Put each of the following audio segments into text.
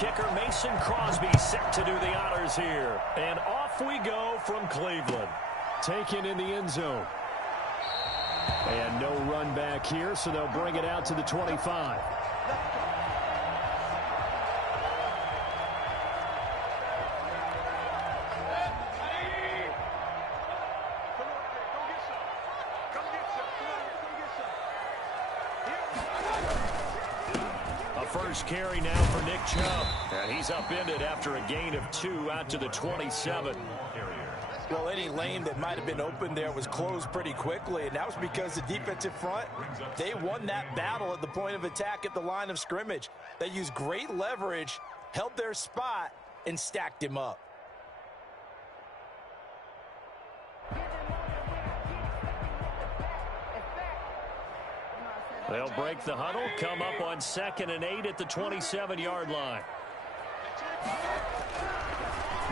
kicker Mason Crosby set to do the honors here. And off we go from Cleveland. Taken in the end zone. And no run back here, so they'll bring it out to the 25. First carry now for Nick Chubb. And he's upended after a gain of 2 out to the 27. Well, any lane that might have been open there was closed pretty quickly, and that was because the defensive front, they won that battle at the point of attack at the line of scrimmage. They used great leverage, held their spot, and stacked him up. They'll break the huddle, come up on 2nd and 8 at the 27-yard line.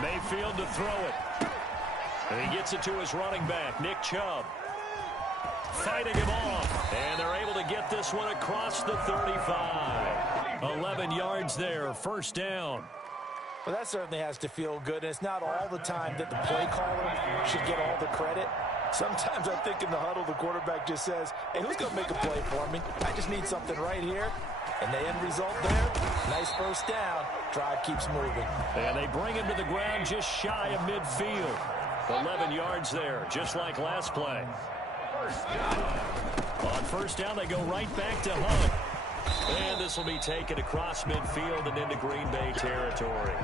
Mayfield to throw it. And he gets it to his running back, Nick Chubb. Fighting him off. And they're able to get this one across the 35. 11 yards there, first down. Well, that certainly has to feel good. And it's not all the time that the play caller should get all the credit. Sometimes I think in the huddle, the quarterback just says, hey, who's going to make a play for me? I just need something right here. And the end result there, nice first down. Drive keeps moving. And they bring him to the ground just shy of midfield. 11 yards there, just like last play. On first down, they go right back to Hunt. And this will be taken across midfield and into Green Bay territory.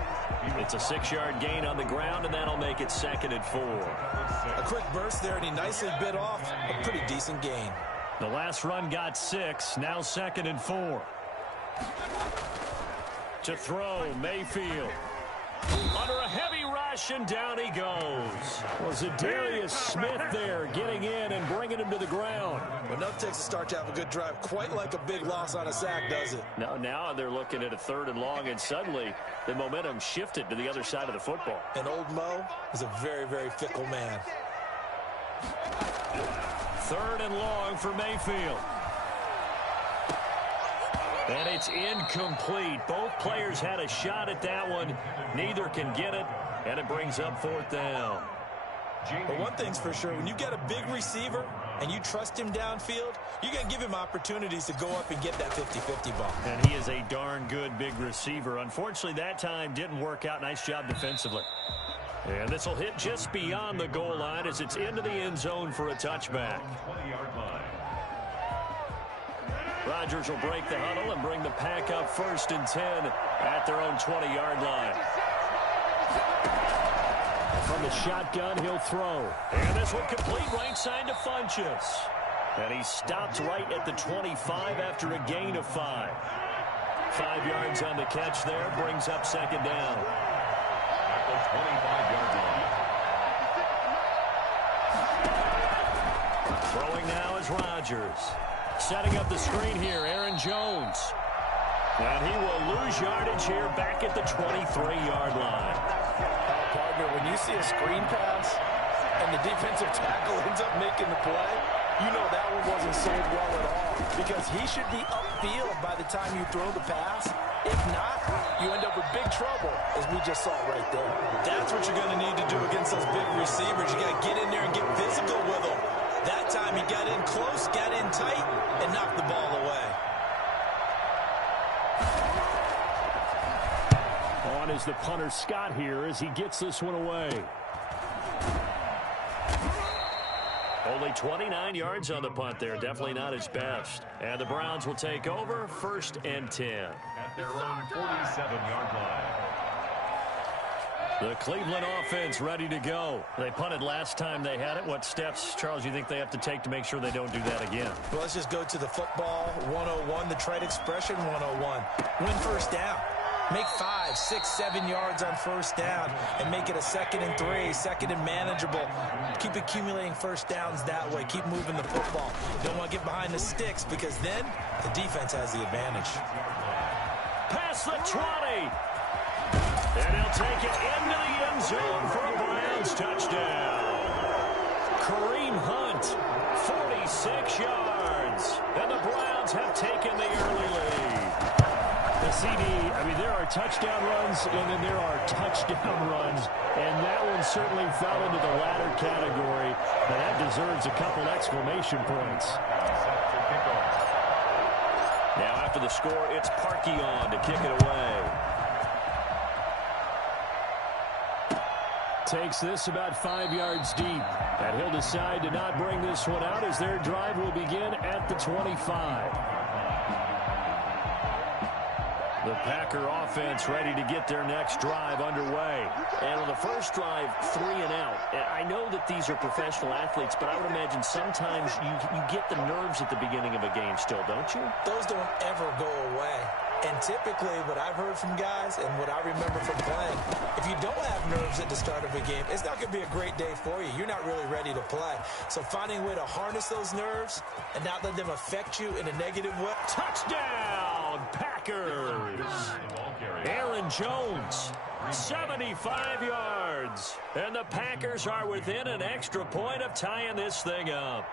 It's a 6-yard gain on the ground, and that'll make it 2nd and 4. A quick burst there, and he nicely bit off a pretty decent gain. The last run got 6, now 2nd and 4. To throw, Mayfield. Under a heavy rush, and down he goes. Was it Darius Smith there getting in and bringing him to the ground? Well, enough takes a start to have a good drive. Quite like a big loss on a sack, does it? Now they're looking at a 3rd and long, and suddenly the momentum shifted to the other side of the football. And old Mo is a very, very fickle man. 3rd and long for Mayfield. And it's incomplete. Both players had a shot at that one. Neither can get it, and it brings up 4th down. But one thing's for sure, when you get a big receiver and you trust him downfield, you're going to give him opportunities to go up and get that 50-50 ball. And he is a darn good big receiver. Unfortunately, that time didn't work out. Nice job defensively. And this will hit just beyond the goal line as it's into the end zone for a touchback. Rodgers will break the huddle and bring the pack up 1st and 10 at their own 20-yard line. From the shotgun, he'll throw. And this one complete right side to Funchess. And he stopped right at the 25 after a gain of 5. 5 yards on the catch there, brings up 2nd down. At the 25-yard line. Throwing now is Rodgers. Setting up the screen here, Aaron Jones. And he will lose yardage here back at the 23-yard line. Partner, when you see a screen pass and the defensive tackle ends up making the play, you know that one wasn't sold well at all because he should be upfield by the time you throw the pass. If not, you end up with big trouble, as we just saw right there. That's what you're going to need to do against those big receivers. You got to get in there and get physical with them. That time he got in close, got in tight, and knocked the ball away. On is the punter Scott here as he gets this one away. Only 29 yards on the punt there. Definitely not his best. And the Browns will take over 1st and 10. At their own 47-yard line. The Cleveland offense ready to go. They punted last time they had it. What steps, Charles, do you think they have to take to make sure they don't do that again? Well, let's just go to the football 101, the trade expression 101. Win first down. Make 5, 6, 7 yards on first down and make it a 2nd and 3, 2nd and manageable. Keep accumulating first downs that way. Keep moving the football. Don't want to get behind the sticks because then the defense has the advantage. Past the 20. And he'll take it into the end zone for a Browns touchdown. Kareem Hunt, 46 yards. And the Browns have taken the early lead. The CD, I mean, there are touchdown runs, and then there are touchdown runs, and that one certainly fell into the latter category, and that deserves a couple exclamation points. Now, after the score, it's Parkey on to kick it away. Takes this about 5 yards deep, and he'll decide to not bring this one out as their drive will begin at the 25. The Packer offense ready to get their next drive underway. And on the first drive, 3 and out. I know that these are professional athletes, but I would imagine sometimes you get the nerves at the beginning of a game still, don't you? Those don't ever go away. And typically, what I've heard from guys and what I remember from playing, if you don't have nerves at the start of a game, it's not going to be a great day for you. You're not really ready to play. So finding a way to harness those nerves and not let them affect you in a negative way. Touchdown, Packers! Aaron Jones, 75 yards. And the Packers are within an extra point of tying this thing up.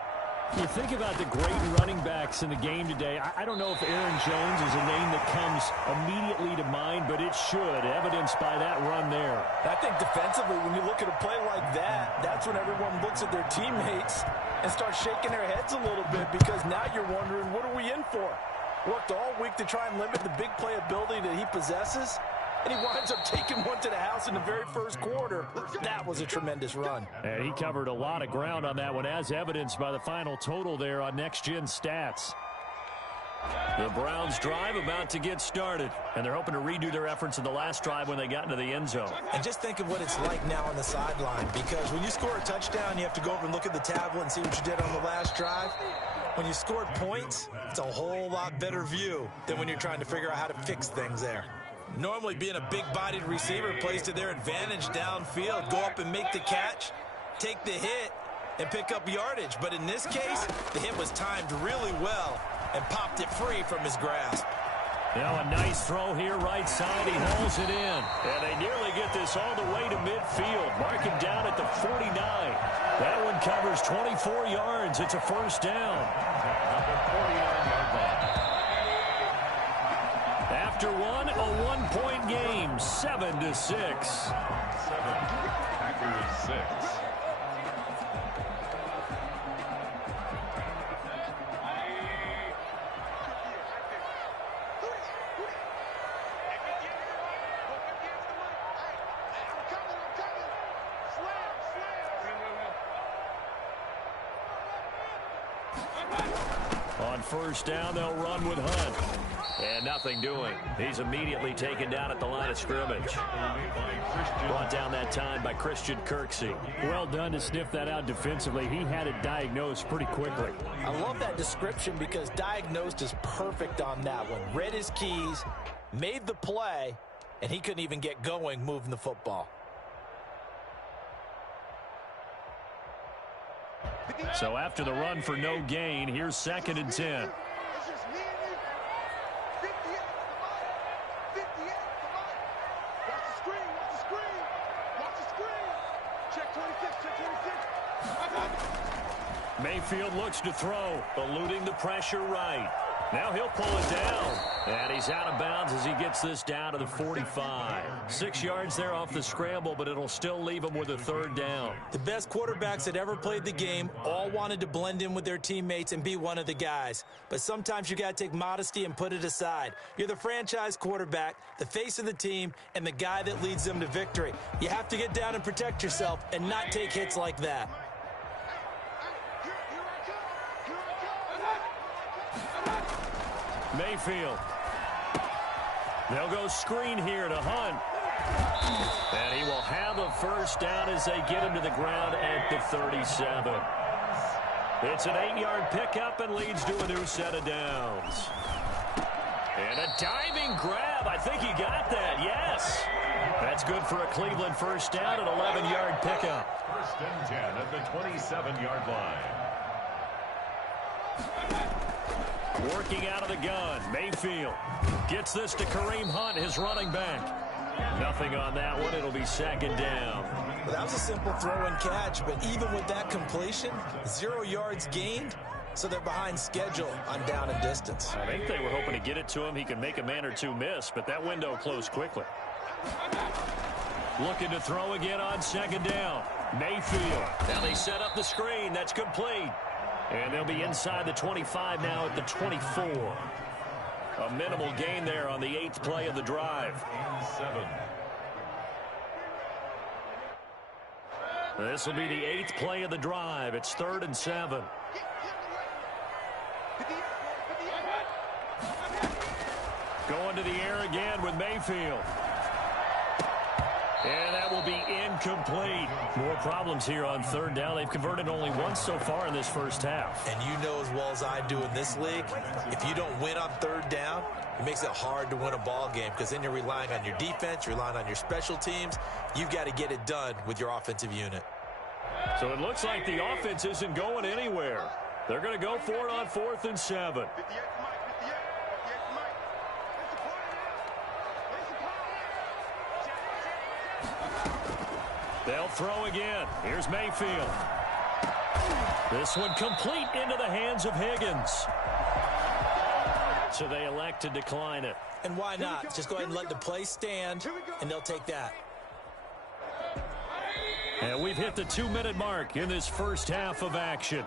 You think about the great running backs in the game today. I don't know if Aaron Jones is a name that comes immediately to mind, but it should, evidenced by that run there. I think defensively, when you look at a play like that, that's when everyone looks at their teammates and starts shaking their heads a little bit, because now you're wondering, what are we in for? Worked all week to try and limit the big playability that he possesses, and he winds up taking one to the house in the very first quarter. That was a tremendous run. And he covered a lot of ground on that one, as evidenced by the final total there on Next Gen Stats. The Browns drive about to get started, and they're hoping to redo their efforts in the last drive when they got into the end zone. And just think of what it's like now on the sideline, because when you score a touchdown, you have to go over and look at the tablet and see what you did on the last drive. When you scored points, it's a whole lot better view than when you're trying to figure out how to fix things there. Normally, being a big-bodied receiver plays to their advantage downfield. Go up and make the catch, take the hit, and pick up yardage. But in this case, the hit was timed really well and popped it free from his grasp. Now a nice throw here right side. He hauls it in. And they nearly get this all the way to midfield. Mark him down at the 49. That one covers 24 yards. It's a first down. After one, a one-point game, 7-6. Packers 6. On first down, they'll run with Hunt. And nothing doing. He's immediately taken down at the line of scrimmage. Brought down that time by Christian Kirksey. Well done to sniff that out defensively. He had it diagnosed pretty quickly. I love that description, because diagnosed is perfect on that one. Read his keys, made the play, and he couldn't even get going moving the football. So after the run for no gain, here's 2nd and 10. Mayfield looks to throw, eluding the pressure right. Now he'll pull it down. And he's out of bounds as he gets this down to the 45. 6 yards there off the scramble, but it'll still leave him with a third down. The best quarterbacks that ever played the game all wanted to blend in with their teammates and be one of the guys. But sometimes you got to take modesty and put it aside. You're the franchise quarterback, the face of the team, and the guy that leads them to victory. You have to get down and protect yourself and not take hits like that. Mayfield. They'll go screen here to Hunt. And he will have a first down as they get him to the ground at the 37. It's an 8-yard pickup and leads to a new set of downs. And a diving grab. I think he got that. Yes. That's good for a Cleveland first down, an 11-yard pickup. First and 10 at the 27-yard line. Working out of the gun, Mayfield gets this to Kareem Hunt, his running back. Nothing on that one. It'll be 2nd down. Well, that was a simple throw and catch, but even with that completion, 0 yards gained, so they're behind schedule on down and distance. I think they were hoping to get it to him. He could make a man or two miss, but that window closed quickly. Looking to throw again on second down. Mayfield. Now they set up the screen. That's complete. And they'll be inside the 25 now at the 24. A minimal gain there on the 8th play of the drive. 7. This will be the 8th play of the drive. It's 3rd and 7. Going to the air again with Mayfield. And that will be incomplete. More problems here on 3rd down. They've converted only once so far in this first half. And you know as well as I do in this league, if you don't win on 3rd down, it makes it hard to win a ball game because then you're relying on your defense, you're relying on your special teams. You've got to get it done with your offensive unit. So it looks like the offense isn't going anywhere. They're going to go for it on 4th and 7. They'll throw again. Here's Mayfield. This one complete into the hands of Higgins. So they elect to decline it. And why not? Just go ahead and let the play stand, and they'll take that. And we've hit the 2-minute mark in this first half of action.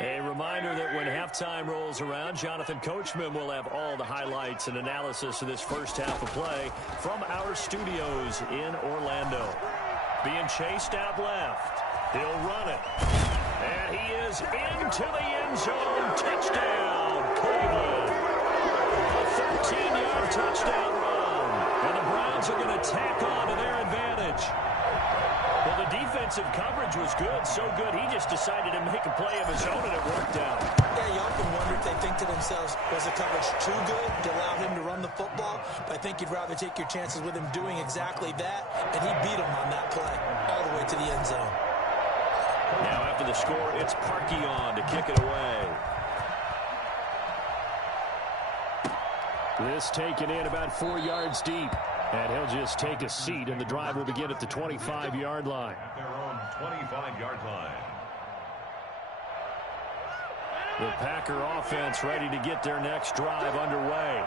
A reminder that when halftime rolls around, Jonathan Coachman will have all the highlights and analysis of this first half of play from our studios in Orlando. Being chased out left. He'll run it. And he is into the end zone. Touchdown, Cleveland. A 13-yard touchdown run. And the Browns are going to tack on to their advantage. Well, the defensive coverage was good, so good he just decided to make a play of his own, and it worked out. Yeah, you often wonder if they think to themselves, was the coverage too good to allow him to run the football? But I think you'd rather take your chances with him doing exactly that, and he beat him on that play all the way to the end zone. Now after the score, it's Parkey on to kick it away. This taken in about 4 yards deep. And he'll just take a seat, and the drive will begin at the 25-yard line. At their own 25-yard line. The Packer offense ready to get their next drive underway.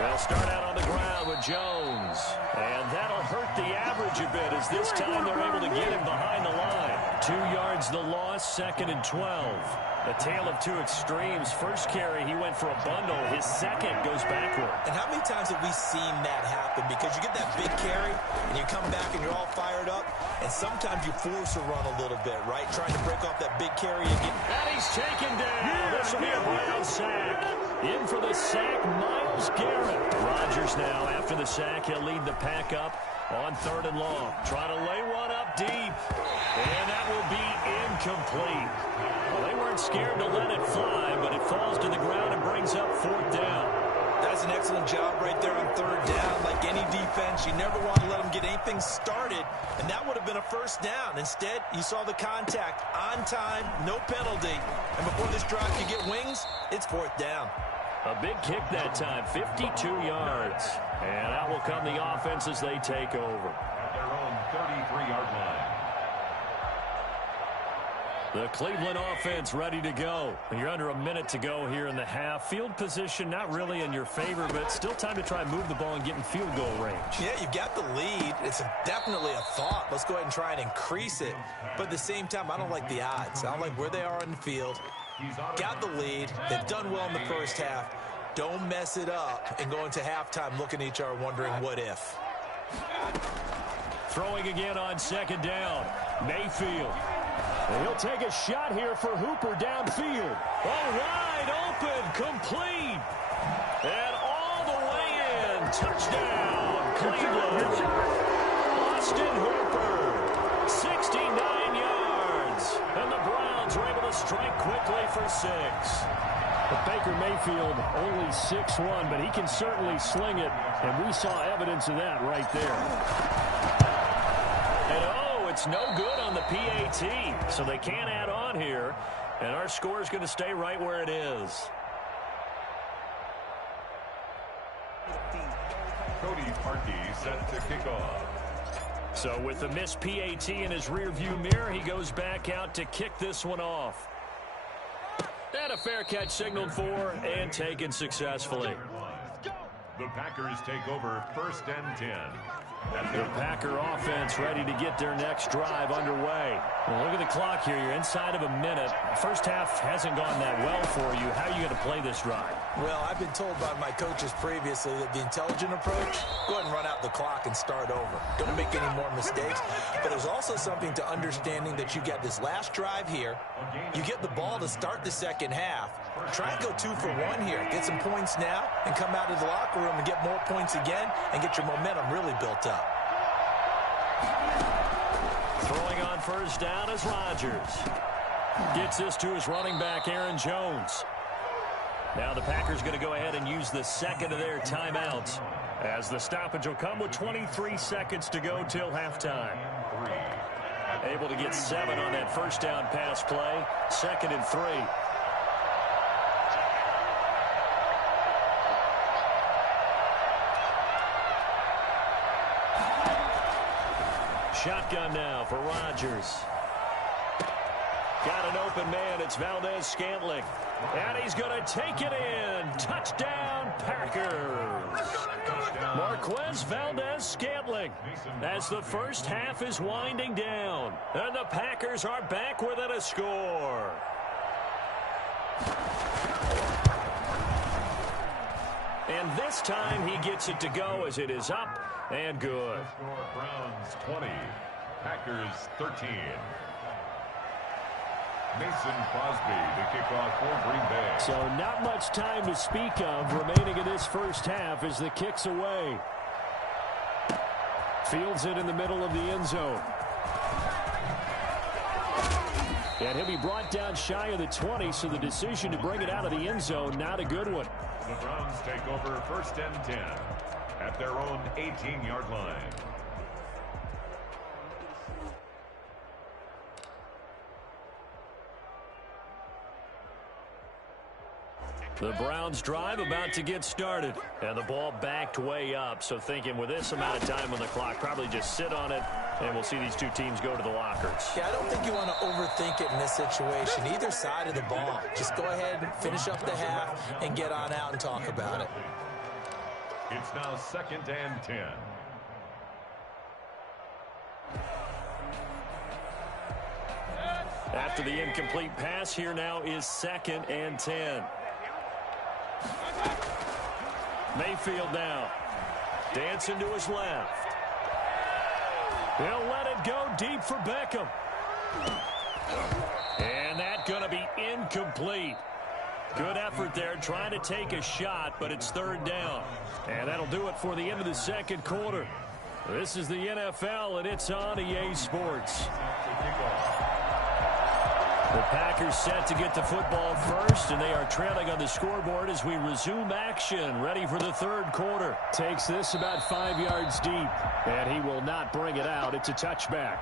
They'll start out on the ground with Jones. And that'll hurt the average a bit as this time they're able to get him behind the line. 2 yards the loss, 2nd and 12. A tale of two extremes. First carry, he went for a bundle. His second goes backward. And how many times have we seen that happen? Because you get that big carry, and you come back and you're all fired up, and sometimes you force a run a little bit, right? Trying to break off that big carry again. And he's taken down. This will be a Brown sack. In for the sack, Myles Garrett. Rodgers now, after the sack, he'll lead the pack up on 3rd and long. Trying to lay one up deep. And that will be incomplete. Well, they weren't scared to let it fly, but it falls to the ground and brings up 4th down. That's an excellent job right there on 3rd down. Like any defense, you never want to let them get anything started, and that would have been a 1st down. Instead, you saw the contact on time, no penalty. And before this drive could get wings, it's 4th down. A big kick that time, 52 yards. And out will come the offense as they take over. At their own 33-yard line. The Cleveland offense ready to go. You're under a minute to go here in the half. Field position not really in your favor, but still time to try and move the ball and get in field goal range. Yeah, you've got the lead. It's definitely a thought. Let's go ahead and try and increase it. But at the same time, I don't like the odds. I don't like where they are in the field. Got the lead. They've done well in the first half. Don't mess it up and go into halftime looking at each other wondering what if. Throwing again on 2nd down. Mayfield. And he'll take a shot here for Hooper downfield. Oh, wide open, complete. And all the way in. Touchdown, Cleveland. Austin Hooper, 69 yards. And the Browns are able to strike quickly for 6. But Baker Mayfield only 6'1", but he can certainly sling it. And we saw evidence of that right there. And it's no good on the PAT, so they can't add on here, and our score is going to stay right where it is. Set to kick off. So with the missed PAT in his rearview mirror, he goes back out to kick this one off. And a fair catch signaled for and taken successfully. The Packers take over 1st and 10. The Packer offense ready to get their next drive underway. Well, look at the clock here. You're inside of a minute. First half hasn't gone that well for you. How are you going to play this drive? Well, I've been told by my coaches previously that the intelligent approach, go ahead and run out the clock and start over. Don't make any more mistakes. But there's also something to understanding that you get this last drive here. You get the ball to start the second half. Try and go 2 for 1 here. Get some points now and come out of the locker room and get more points again and get your momentum really built up. Throwing on first down is Rodgers. Gets this to his running back, Aaron Jones. Now the Packers going to go ahead and use the second of their timeouts, as the stoppage will come with 23 seconds to go till halftime. Able to get 7 on that first down pass play. 2nd and 3. Shotgun now for Rodgers. Got an open man. It's Valdez-Scantling. And he's going to take it in. Touchdown, Packers. Marquez Valdez-Scantling as the first half is winding down. And the Packers are back within a score. And this time he gets it to go as it is up and good. Browns 20, Packers 13. Mason Crosby to kick off for Green Bay. So not much time to speak of remaining in this first half as the kick's away. Fields it in the middle of the end zone. And he'll be brought down shy of the 20, so the decision to bring it out of the end zone, not a good one. The Browns take over 1st and 10 at their own 18-yard line. The Browns drive about to get started. And the ball backed way up. So thinking with this amount of time on the clock, probably just sit on it, and we'll see these two teams go to the lockers. Yeah, I don't think you want to overthink it in this situation. Either side of the ball. Just go ahead and finish up the half and get on out and talk about it. It's now 2nd and 10. After the incomplete pass, here now is 2nd and 10. Mayfield now. Dancing to his left. He'll let it go deep for Beckham. And that's going to be incomplete. Good effort there trying to take a shot, but it's 3rd down. And that'll do it for the end of the 2nd quarter. This is the NFL, and it's on EA Sports. The Packers set to get the football first, and they are trailing on the scoreboard as we resume action, ready for the 3rd quarter. Takes this about 5 yards deep, and he will not bring it out. It's a touchback.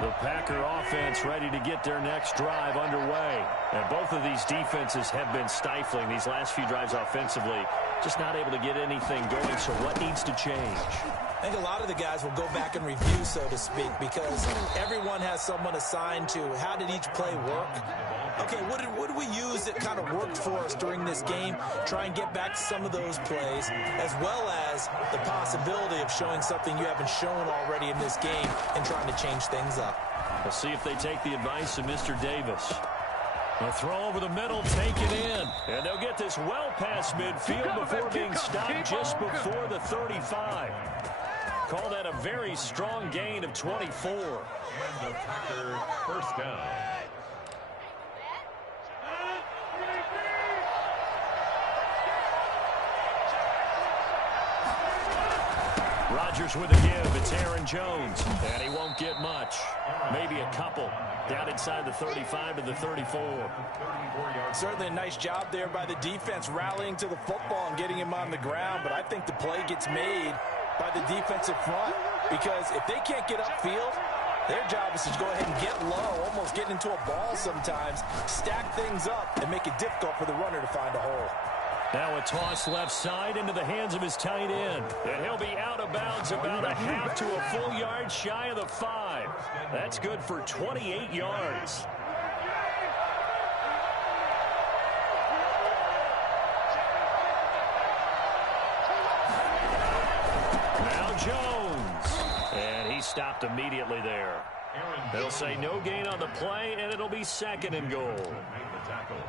The Packer offense ready to get their next drive underway. And both of these defenses have been stifling these last few drives offensively. Just not able to get anything going, so what needs to change? I think a lot of the guys will go back and review, so to speak, because everyone has someone assigned to how did each play work. Okay, what did we use that kind of worked for us during this game? Try and get back to some of those plays, as well as the possibility of showing something you haven't shown already in this game and trying to change things up. We'll see if they take the advice of Mr. Davis. A throw over the middle, taken in. And they'll get this well past midfield before being stopped just before the 35. Call that a very strong gain of 24. And the Packer 1st down. Rodgers with a give. It's Aaron Jones. And he won't get much. Maybe a couple. Down inside the 35 to the 34. Certainly a nice job there by the defense rallying to the football and getting him on the ground. But I think the play gets made by the defensive front. Because if they can't get upfield, their job is to go ahead and get low, almost get into a ball sometimes, stack things up, and make it difficult for the runner to find a hole. Now a toss left side into the hands of his tight end. And he'll be out of bounds about a half to a full yard shy of the 5. That's good for 28 yards. Now Jones. And he stopped immediately there. They'll say no gain on the play, and it'll be 2nd and goal.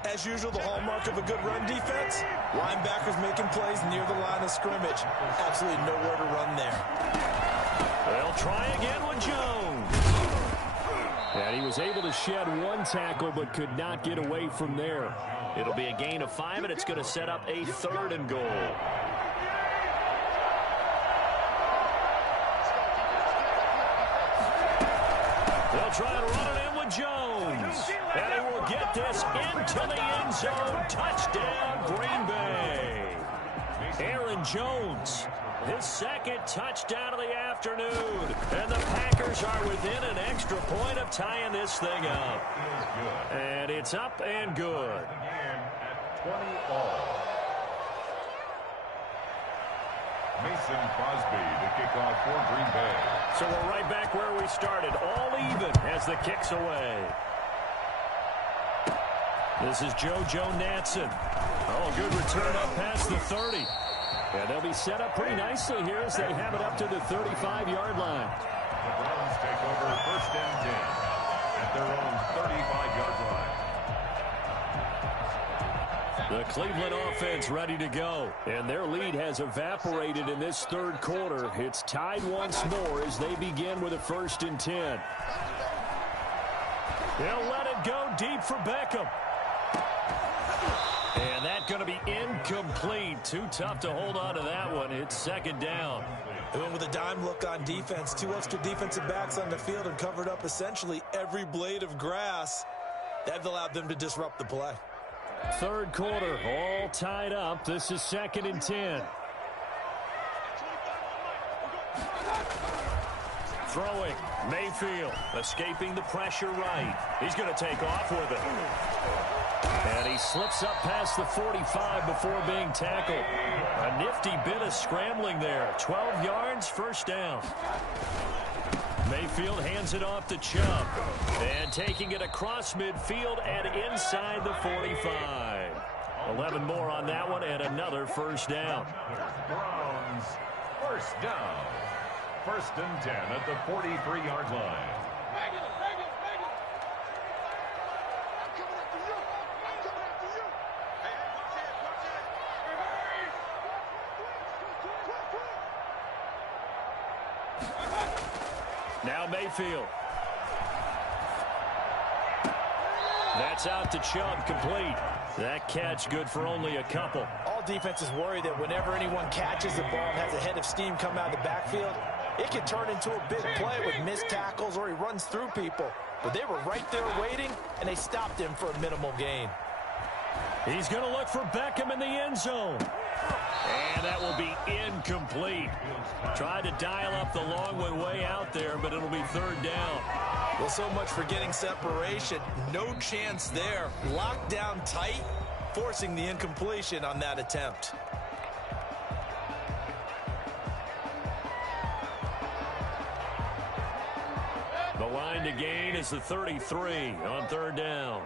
As usual, the hallmark of a good run defense, linebackers making plays near the line of scrimmage. Absolutely nowhere to run there. They'll try again with Jones. And he was able to shed 1 tackle but could not get away from there. It'll be a gain of 5, and it's going to set up a 3rd and goal. They'll try to run it in with Jones. And he will get this into the end zone. Touchdown, Green Bay. Aaron Jones, his 2nd touchdown of the afternoon. And the Packers are within an extra point of tying this thing up. And it's up and good. At 20 all. Mason Crosby to kick off for Green Bay. So we're right back where we started, all even as the kick's away. This is JoJo Natson. Oh, good return up past the 30. And they'll be set up pretty nicely here as they have it up to the 35-yard line. The Browns take over 1st and 10 at their own 35-yard line. The Cleveland offense ready to go. And their lead has evaporated in this 3rd quarter. It's tied once more as they begin with a 1st and 10. They'll let it go deep for Beckham. And that's going to be incomplete. Too tough to hold on to that one. It's 2nd down. They went with a dime look on defense. 2 extra defensive backs on the field and covered up essentially every blade of grass. That allowed them to disrupt the play. 3rd quarter, all tied up. This is 2nd and 10. Throwing, Mayfield, escaping the pressure right. He's going to take off with it. And he slips up past the 45 before being tackled. A nifty bit of scrambling there. 12 yards, 1st down. Mayfield hands it off to Chubb. And taking it across midfield and inside the 45. 11 more on that one and another 1st down. Browns 1st down. 1st and 10 at the 43-yard line. Now Mayfield. That's out to Chubb, complete. That catch good for only a couple. All defenses worry that whenever anyone catches the ball and has a head of steam come out of the backfield, it can turn into a big play with missed tackles or he runs through people. But they were right there waiting, and they stopped him for a minimal gain. He's going to look for Beckham in the end zone. And that will be incomplete. Tried to dial up the long one way out there, but it'll be 3rd down. Well, so much for getting separation. No chance there. Locked down tight, forcing the incompletion on that attempt. The line to gain is the 33 on 3rd down.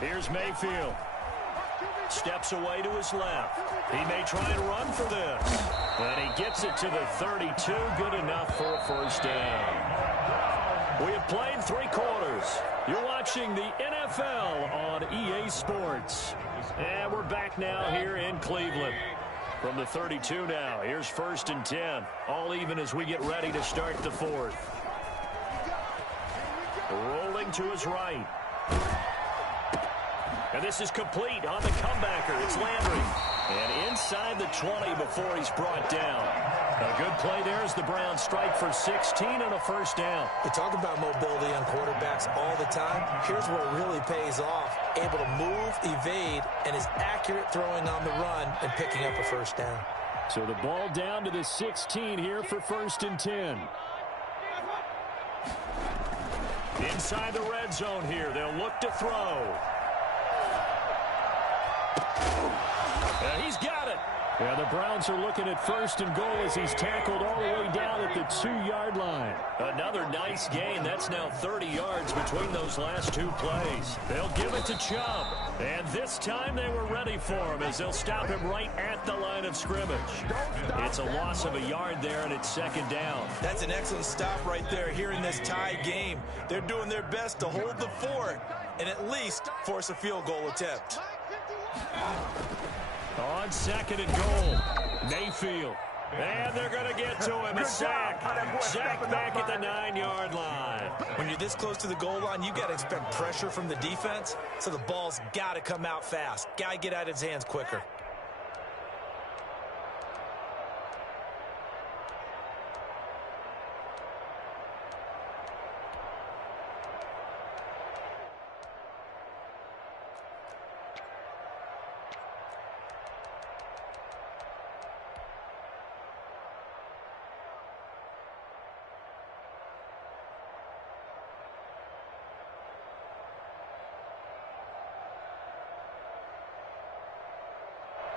Here's Mayfield. Steps away to his left. He may try and run for this. And he gets it to the 32. Good enough for a 1st down. We have played 3 quarters. You're watching the NFL on EA Sports. And we're back now here in Cleveland. From the 32 now, here's 1st and 10. All even as we get ready to start the 4th. Rolling to his right. And this is complete on the comebacker. It's Landry. And inside the 20 before he's brought down. A good play there as the Browns strike for 16 and a 1st down. We talk about mobility on quarterbacks all the time. Here's where it really pays off. Able to move, evade, and is accurate throwing on the run and picking up a 1st down. So the ball down to the 16 here for 1st and 10. Inside the red zone here. They'll look to throw. He's got it. Yeah, the Browns are looking at first and goal as he's tackled all the way down at the 2-yard line. Another nice gain. That's now 30 yards between those last two plays. They'll give it to Chubb. And this time they were ready for him as they'll stop him right at the line of scrimmage. It's a loss of a yard there, and it's second down. That's an excellent stop right there here in this tie game. They're doing their best to hold the fort and at least force a field goal attempt. On second and goal, Mayfield. And they're going to get to him. A sack. Sack back at the 9-yard line. When you're this close to the goal line, you got to expect pressure from the defense, so the ball's got to come out fast. Got to get out of his hands quicker.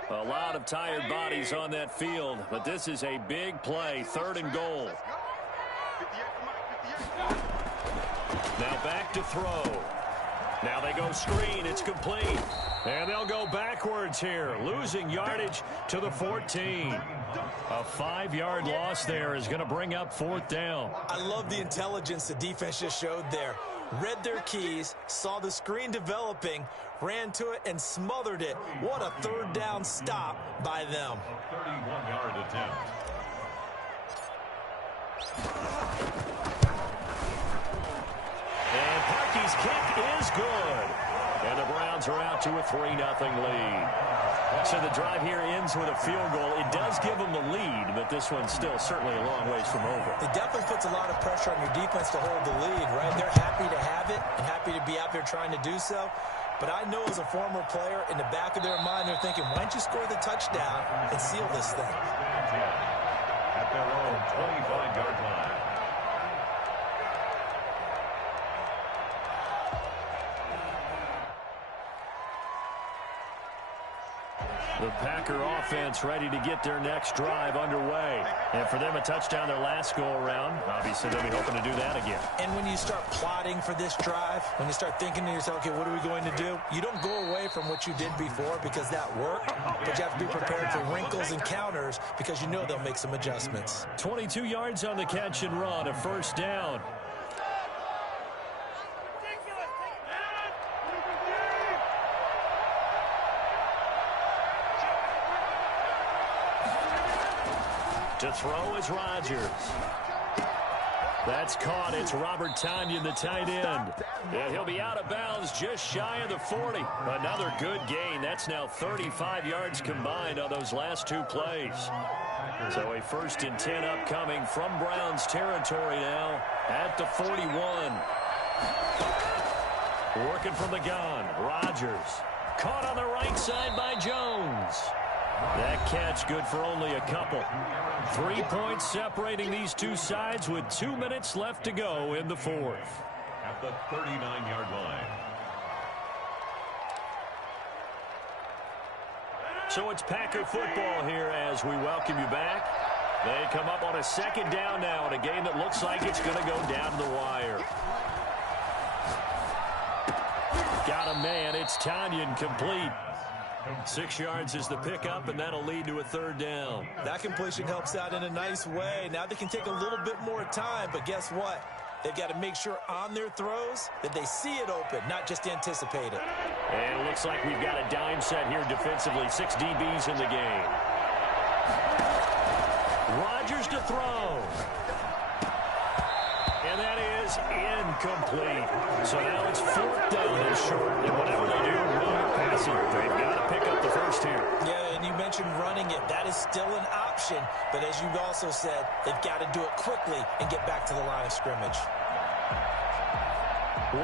A lot of tired bodies on that field, but this is a big play, third and goal. Now back to throw. Now they go screen. It's complete. And they'll go backwards here, losing yardage to the 14. A 5-yard loss there is going to bring up fourth down. I love the intelligence the defense just showed there. Read their keys, saw the screen developing, ran to it, and smothered it. What a third down stop by them. A 31-yard attempt. And Parkey's kick is good. And the Browns are out to a 3-0 lead. So the drive here ends with a field goal. It does give them the lead, but this one's still certainly a long ways from over. It definitely puts a lot of pressure on your defense to hold the lead, right? They're happy to have it and happy to be out there trying to do so. But I know as a former player, in the back of their mind, they're thinking, why don't you score the touchdown and seal this thing? At their own 25-yard line. The Packer offense ready to get their next drive underway. And for them, a touchdown their last go-around. Obviously, they'll be hoping to do that again. And when you start plotting for this drive, when you start thinking to yourself, okay, what are we going to do? You don't go away from what you did before because that worked, but you have to be prepared for wrinkles and counters because you know they'll make some adjustments. 22 yards on the catch and run, a first down. To throw is Rodgers. That's caught. It's Robert Tonyan, the tight end. Yeah, he'll be out of bounds just shy of the 40. Another good gain. That's now 35 yards combined on those last two plays. So a 1st and 10 upcoming from Browns territory now at the 41. Working from the gun. Rodgers. Caught on the right side by Jones. That catch good for only a couple. 3 points separating these two sides with 2 minutes left to go in the fourth. At the 39-yard line. So it's Packer football here as we welcome you back. They come up on a second down now in a game that looks like it's going to go down to the wire. Got a man. It's Tonyan complete. 6 yards is the pickup, and that'll lead to a third down. That completion helps out in a nice way. Now they can take a little bit more time, but guess what? They've got to make sure on their throws that they see it open, not just anticipate it. And it looks like we've got a dime set here defensively. 6 DBs in the game. Rodgers to throw. And that is incomplete. So now it's 4th down and short. And whatever they do, run or pass it, they've got to pick up the first here. Yeah, and you mentioned running it. That is still an option. But as you've also said, they've got to do it quickly and get back to the line of scrimmage.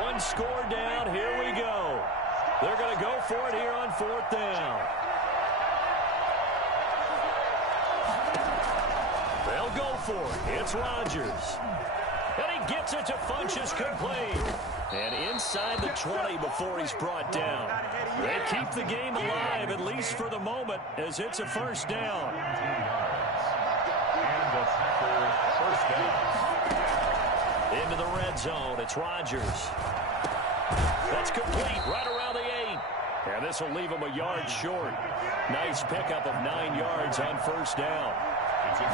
One score down. Here we go. They're going to go for it here on 4th down. They'll go for it. It's Rodgers. And he gets it to Funchess complete. And inside the 20 before he's brought down. They keep the game alive, at least for the moment, as it's a first down. And the Packer first down. Into the red zone, it's Rodgers. That's complete, right around the 8. And this will leave him a yard short. Nice pickup of 9 yards on first down.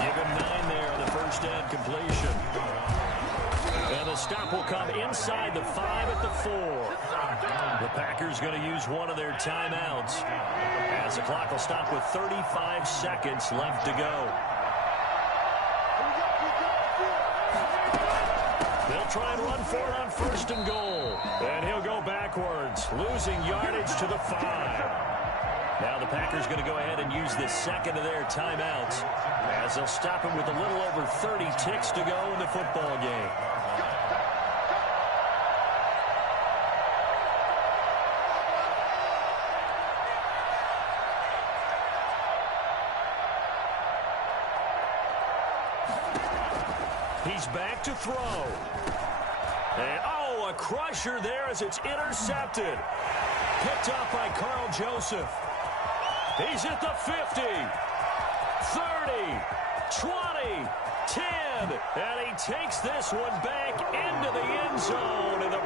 Give him 9 there on the first down completion. And the stop will come inside the 5 at the 4. The Packers going to use one of their timeouts as the clock will stop with 35 seconds left to go. They'll try and run for it on first and goal. And he'll go backwards, losing yardage to the 5. Now the Packers going to go ahead and use the second of their timeouts as they'll stop him with a little over 30 ticks to go in the football game. He's back to throw. And, oh, a crusher there as it's intercepted. Picked up by Carl Joseph. He's at the 50, 30, 20, 10, and he takes this one back into the end zone. And the